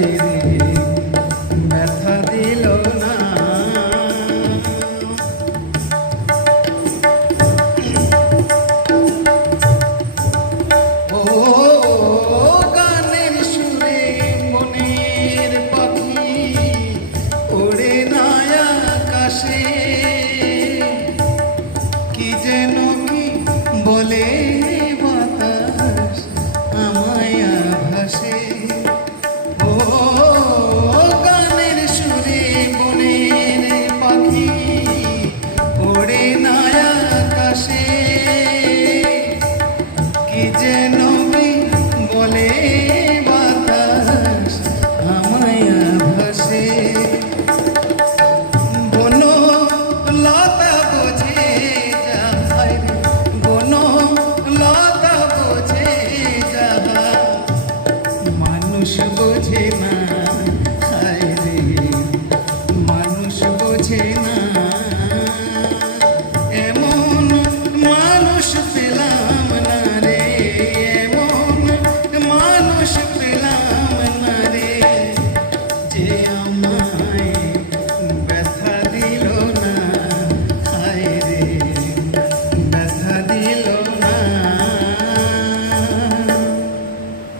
செய்தி মানুষ বোঝে না